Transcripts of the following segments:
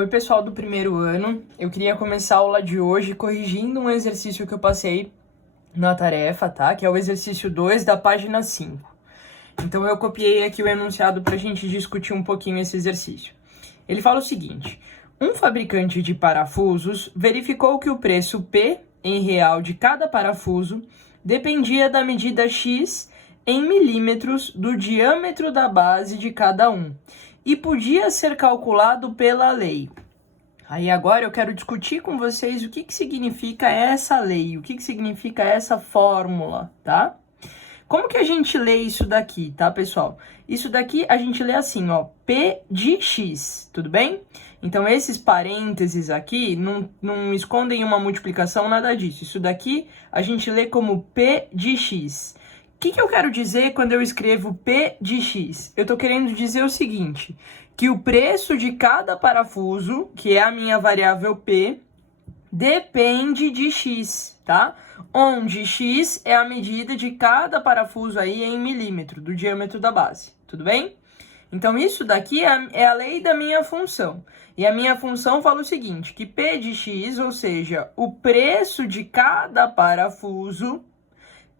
Oi, pessoal do primeiro ano. Eu queria começar a aula de hoje corrigindo um exercício que eu passei na tarefa, tá? Que é o exercício 2 da página 5. Então eu copiei aqui o enunciado para a gente discutir um pouquinho esse exercício. Ele fala o seguinte: um fabricante de parafusos verificou que o preço P em real de cada parafuso dependia da medida X em milímetros do diâmetro da base de cada um e podia ser calculado pela lei. Aí agora eu quero discutir com vocês o que significa essa lei, o que significa essa fórmula, tá? Como que a gente lê isso daqui, tá, pessoal? Isso daqui a gente lê assim, ó, P de X, tudo bem? Então, esses parênteses aqui não escondem uma multiplicação, nada disso. Isso daqui a gente lê como P de X. O que eu quero dizer quando eu escrevo P de X? Eu tô querendo dizer o seguinte, que o preço de cada parafuso, que é a minha variável P, depende de X, tá? Onde X é a medida de cada parafuso aí em milímetro, do diâmetro da base, tudo bem? Então, isso daqui é a lei da minha função. E a minha função fala o seguinte, que P de X, ou seja, o preço de cada parafuso,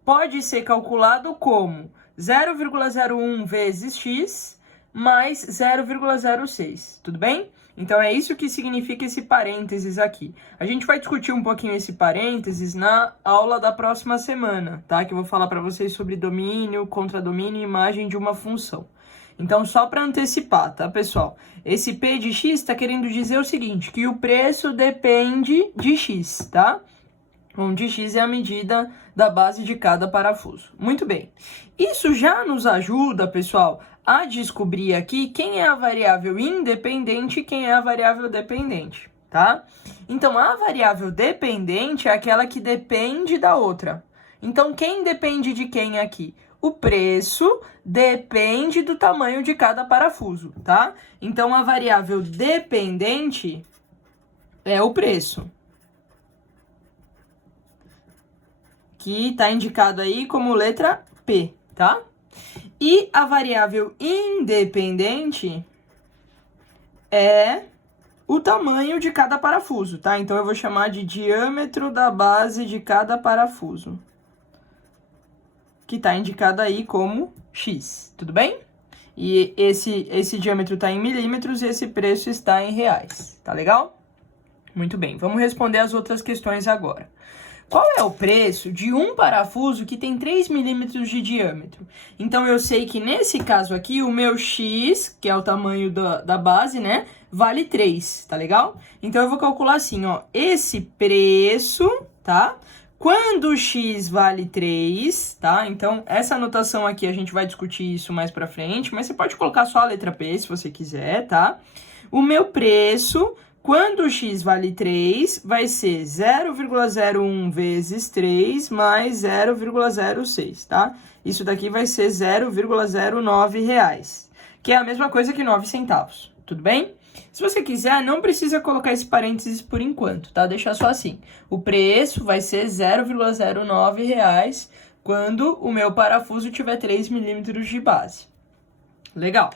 pode ser calculado como 0,01 vezes X mais 0,06, tudo bem? Então, é isso que significa esse parênteses aqui. A gente vai discutir um pouquinho esse parênteses na aula da próxima semana, tá? Que eu vou falar para vocês sobre domínio, contradomínio e imagem de uma função. Então, só para antecipar, tá, pessoal? Esse P de X está querendo dizer o seguinte, que o preço depende de X, tá? Onde X é a medida da base de cada parafuso. Muito bem. Isso já nos ajuda, pessoal, a descobrir aqui quem é a variável independente e quem é a variável dependente, tá? Então, a variável dependente é aquela que depende da outra. Então, quem depende de quem aqui? O preço depende do tamanho de cada parafuso, tá? Então, a variável dependente é o preço, que está indicado aí como letra P, tá? E a variável independente é o tamanho de cada parafuso, tá? Então, eu vou chamar de diâmetro da base de cada parafuso, que está indicado aí como X, tudo bem? E esse diâmetro está em milímetros e esse preço está em reais, tá legal? Muito bem, vamos responder as outras questões agora. Qual é o preço de um parafuso que tem 3 milímetros de diâmetro? Então, eu sei que nesse caso aqui, o meu X, que é o tamanho da base, né, vale 3, tá legal? Então, eu vou calcular assim, ó, esse preço, tá? Quando o X vale 3, tá? Então, essa anotação aqui, a gente vai discutir isso mais pra frente, mas você pode colocar só a letra P, se você quiser, tá? O meu preço, quando o X vale 3, vai ser 0,01 vezes 3 mais 0,06, tá? Isso daqui vai ser 0,09 reais, que é a mesma coisa que 9 centavos, tudo bem? Se você quiser, não precisa colocar esse parênteses por enquanto, tá? Deixa só assim. O preço vai ser 0,09 reais quando o meu parafuso tiver 3 milímetros de base. Legal.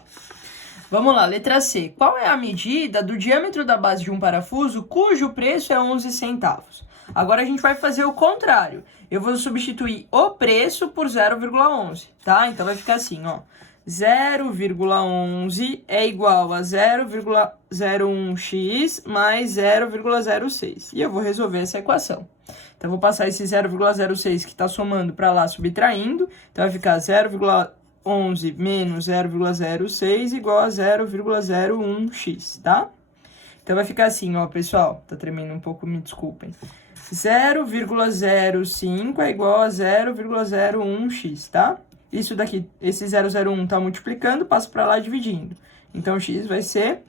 Vamos lá, letra C. Qual é a medida do diâmetro da base de um parafuso cujo preço é 11 centavos? Agora a gente vai fazer o contrário. Eu vou substituir o preço por 0,11, tá? Então vai ficar assim, ó. 0,11 é igual a 0,01x mais 0,06. E eu vou resolver essa equação. Então, eu vou passar esse 0,06 que está somando para lá, subtraindo. Então, vai ficar 0,11 menos 0,06 igual a 0,01x, tá? Então, vai ficar assim, ó, pessoal. Tá tremendo um pouco, me desculpem. 0,05 é igual a 0,01x, tá? Isso daqui, esse 0,01 tá multiplicando, passa para lá dividindo. Então, x vai ser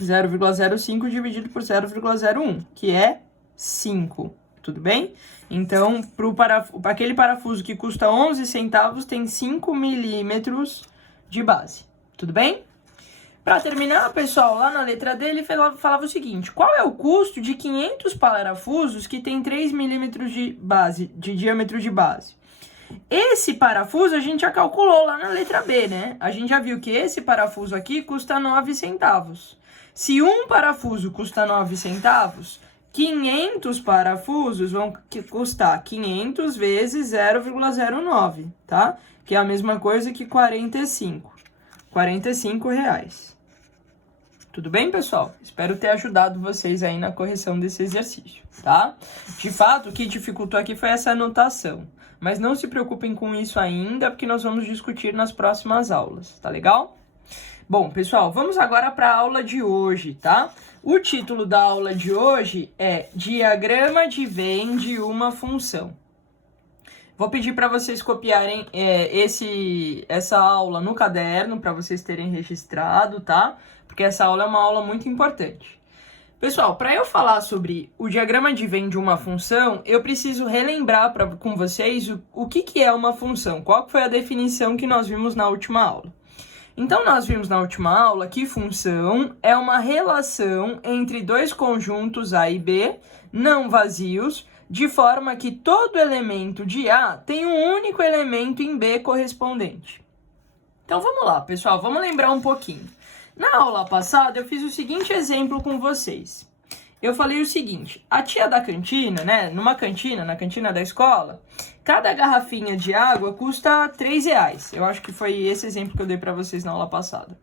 0,05 dividido por 0,01, que é 5, tudo bem? Então, para aquele parafuso que custa 11 centavos, tem 5 milímetros de base, tudo bem? Para terminar, pessoal, lá na letra D, ele falava o seguinte: qual é o custo de 500 parafusos que tem 3 milímetros de base, de diâmetro de base? Esse parafuso a gente já calculou lá na letra B, né? A gente já viu que esse parafuso aqui custa 9 centavos. Se um parafuso custa 9 centavos, 500 parafusos vão custar 500 vezes 0,09, tá? Que é a mesma coisa que 45. 45 reais. Tudo bem, pessoal? Espero ter ajudado vocês aí na correção desse exercício, tá? De fato, o que dificultou aqui foi essa anotação. Mas não se preocupem com isso ainda, porque nós vamos discutir nas próximas aulas, tá legal? Bom, pessoal, vamos agora para a aula de hoje, tá? O título da aula de hoje é Diagrama de Venn de uma função. Vou pedir para vocês copiarem essa aula no caderno, para vocês terem registrado, tá? Porque essa aula é uma aula muito importante. Pessoal, para eu falar sobre o diagrama de Venn de uma função, eu preciso relembrar com vocês o que é uma função, qual foi a definição que nós vimos na última aula. Então, nós vimos na última aula que função é uma relação entre dois conjuntos A e B, não vazios, de forma que todo elemento de A tem um único elemento em B correspondente. Então, vamos lá, pessoal, vamos lembrar um pouquinho. Na aula passada, eu fiz o seguinte exemplo com vocês. Eu falei o seguinte, a tia da cantina, né, na cantina da escola, cada garrafinha de água custa 3 reais. Eu acho que foi esse exemplo que eu dei para vocês na aula passada.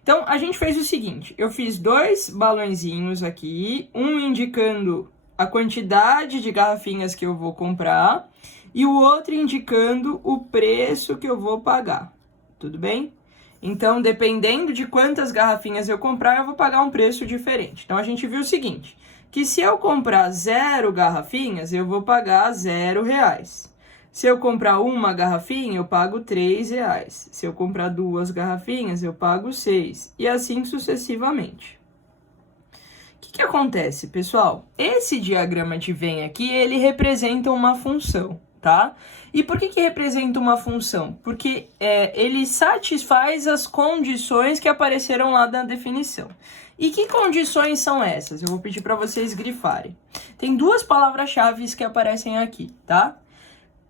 Então, a gente fez o seguinte, eu fiz 2 balõezinhos aqui, um indicando a quantidade de garrafinhas que eu vou comprar e o outro indicando o preço que eu vou pagar. Tudo bem? Então, dependendo de quantas garrafinhas eu comprar, eu vou pagar um preço diferente. Então, a gente viu o seguinte, que se eu comprar 0 garrafinhas, eu vou pagar 0 reais. Se eu comprar uma garrafinha, eu pago 3 reais. Se eu comprar 2 garrafinhas, eu pago 6. E assim sucessivamente. O que acontece, pessoal? Esse diagrama de Venn aqui, ele representa uma função, tá? E por que representa uma função? Porque ele satisfaz as condições que apareceram lá na definição. E que condições são essas? Eu vou pedir para vocês grifarem. Tem 2 palavras-chave que aparecem aqui, tá?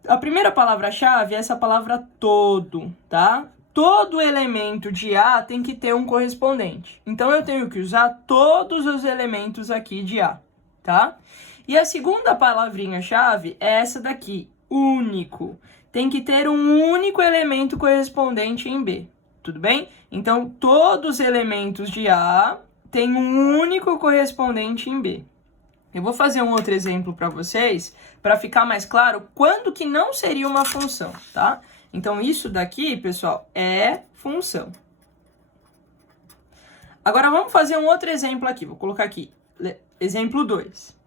A primeira palavra-chave é essa palavra todo, tá? Todo elemento de A tem que ter um correspondente. Então, eu tenho que usar todos os elementos aqui de A, tá? E a segunda palavrinha-chave é essa daqui, único. Tem que ter um único elemento correspondente em B, tudo bem? Então, todos os elementos de A têm um único correspondente em B. Eu vou fazer um outro exemplo para vocês, para ficar mais claro quando que não seria uma função, tá? Então, isso daqui, pessoal, é função. Agora, vamos fazer um outro exemplo aqui. Vou colocar aqui, exemplo 2.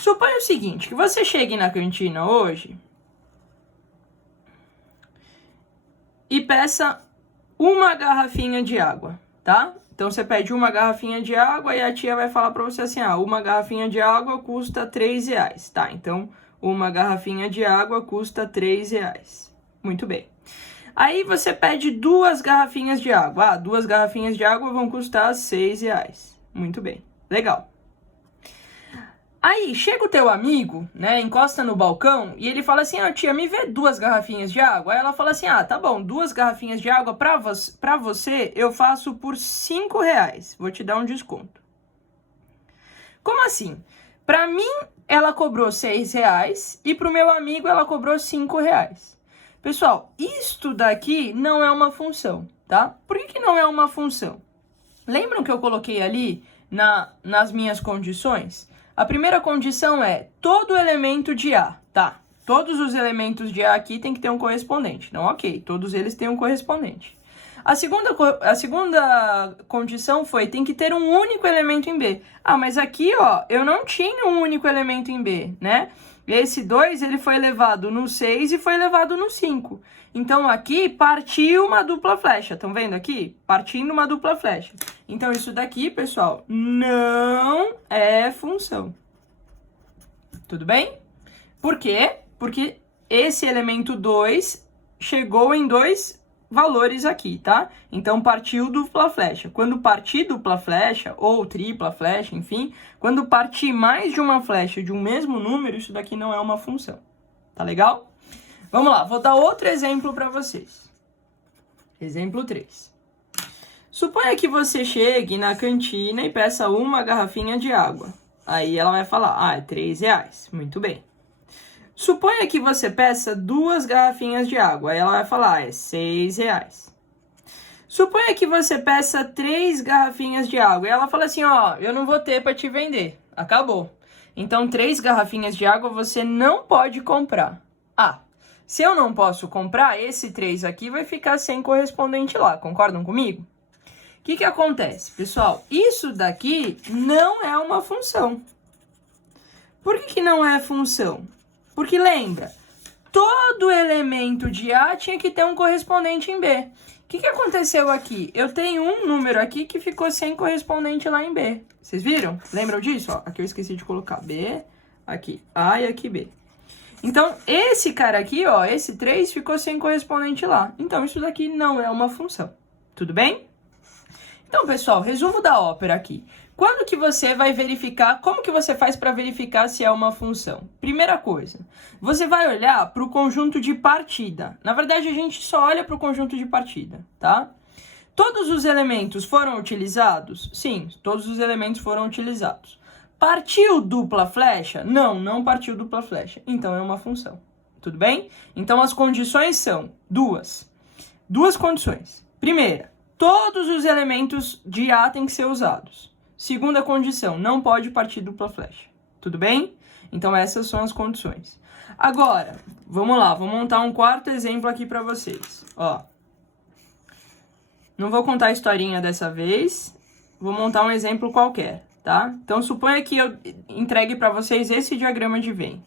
Suponha o seguinte, que você chegue na cantina hoje e peça uma garrafinha de água, tá? Então, você pede uma garrafinha de água e a tia vai falar para você assim, uma garrafinha de água custa 3 reais, tá? Então, uma garrafinha de água custa 3 reais. Muito bem. Aí, você pede 2 garrafinhas de água. 2 garrafinhas de água vão custar 6 reais. Muito bem. Legal. Aí, chega o teu amigo, né, encosta no balcão e ele fala assim, tia, me vê 2 garrafinhas de água. Aí ela fala assim, tá bom, 2 garrafinhas de água pra você eu faço por 5 reais. Vou te dar um desconto. Como assim? Pra mim, ela cobrou 6 reais e pro meu amigo ela cobrou 5 reais. Pessoal, isto daqui não é uma função, tá? Por que não é uma função? Lembram que eu coloquei ali nas minhas condições? A primeira condição é todo elemento de A, tá? Todos os elementos de A aqui tem que ter um correspondente. Então, ok, todos eles têm um correspondente. A segunda condição foi, tem que ter um único elemento em B. Mas aqui, eu não tinha um único elemento em B, né? Esse 2, ele foi elevado no 6 e foi elevado no 5. Então, aqui, partiu uma dupla flecha. Estão vendo aqui? Partindo uma dupla flecha. Então, isso daqui, pessoal, não é função. Tudo bem? Por quê? Porque esse elemento 2 chegou em 2 valores aqui, tá? Então, partiu dupla flecha. Quando partir dupla flecha, ou tripla flecha, enfim, quando partir mais de uma flecha de um mesmo número, isso daqui não é uma função. Tá legal? Vamos lá, vou dar outro exemplo para vocês. Exemplo 3. Suponha que você chegue na cantina e peça uma garrafinha de água. Aí ela vai falar, é R$3. Muito bem. Suponha que você peça 2 garrafinhas de água. Aí ela vai falar, é R$6. Suponha que você peça 3 garrafinhas de água. E ela fala assim, eu não vou ter para te vender. Acabou. Então, 3 garrafinhas de água você não pode comprar. Se eu não posso comprar, esse 3 aqui vai ficar sem correspondente lá. Concordam comigo? O que acontece, pessoal? Isso daqui não é uma função. Por que não é função? Porque lembra, todo elemento de A tinha que ter um correspondente em B. O que aconteceu aqui? Eu tenho um número aqui que ficou sem correspondente lá em B. Vocês viram? Lembram disso? Aqui eu esqueci de colocar B, aqui A e aqui B. Então, esse cara aqui, esse 3 ficou sem correspondente lá. Então, isso daqui não é uma função. Tudo bem? Então, pessoal, resumo da ópera aqui. Quando que você vai verificar, como que você faz para verificar se é uma função? Primeira coisa, você vai olhar para o conjunto de partida. Na verdade, a gente só olha para o conjunto de partida, tá? Todos os elementos foram utilizados? Sim, todos os elementos foram utilizados. Partiu dupla flecha? Não, não partiu dupla flecha. Então, é uma função. Tudo bem? Então, as condições são duas. Duas condições. Primeira, todos os elementos de A têm que ser usados. Segunda condição, não pode partir dupla flecha. Tudo bem? Então, essas são as condições. Agora, vamos lá, vou montar um quarto exemplo aqui para vocês. Não vou contar a historinha dessa vez, vou montar um exemplo qualquer, tá? Então, suponha que eu entregue para vocês esse diagrama de Venn.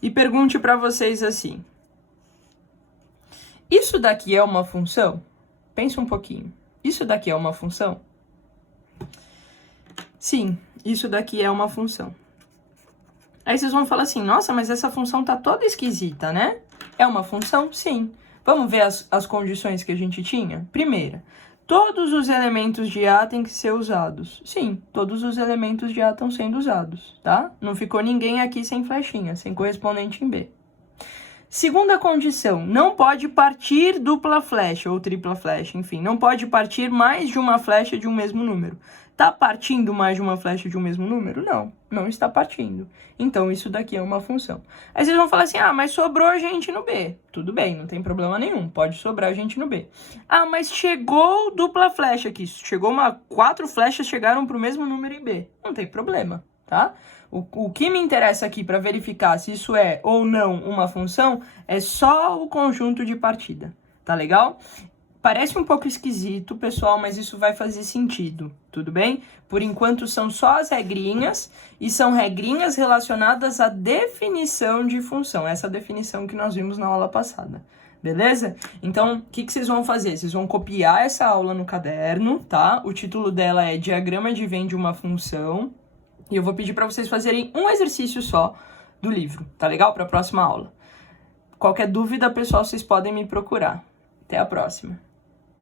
E pergunte para vocês assim: isso daqui é uma função? Pensa um pouquinho. Isso daqui é uma função? Sim, isso daqui é uma função. Aí vocês vão falar assim, nossa, mas essa função tá toda esquisita, né? É uma função? Sim. Vamos ver as condições que a gente tinha? Primeira, todos os elementos de A têm que ser usados. Sim, todos os elementos de A estão sendo usados, tá? Não ficou ninguém aqui sem flechinha, sem correspondente em B. Segunda condição, não pode partir dupla flecha ou tripla flecha, enfim, não pode partir mais de uma flecha de um mesmo número. Está partindo mais de uma flecha de um mesmo número? Não, não está partindo. Então, isso daqui é uma função. Aí vocês vão falar assim, mas sobrou gente no B. Tudo bem, não tem problema nenhum, pode sobrar gente no B. Mas chegou dupla flecha aqui, chegou 4 flechas chegaram para o mesmo número em B. Não tem problema, tá? O que me interessa aqui para verificar se isso é ou não uma função é só o conjunto de partida, tá legal? Parece um pouco esquisito, pessoal, mas isso vai fazer sentido, tudo bem? Por enquanto são só as regrinhas e são regrinhas relacionadas à definição de função, essa definição que nós vimos na aula passada, beleza? Então, o que vocês vão fazer? Vocês vão copiar essa aula no caderno, tá? O título dela é Diagrama de Venn de uma função. E eu vou pedir para vocês fazerem um exercício só do livro, tá legal? Para a próxima aula. Qualquer dúvida, pessoal, vocês podem me procurar. Até a próxima.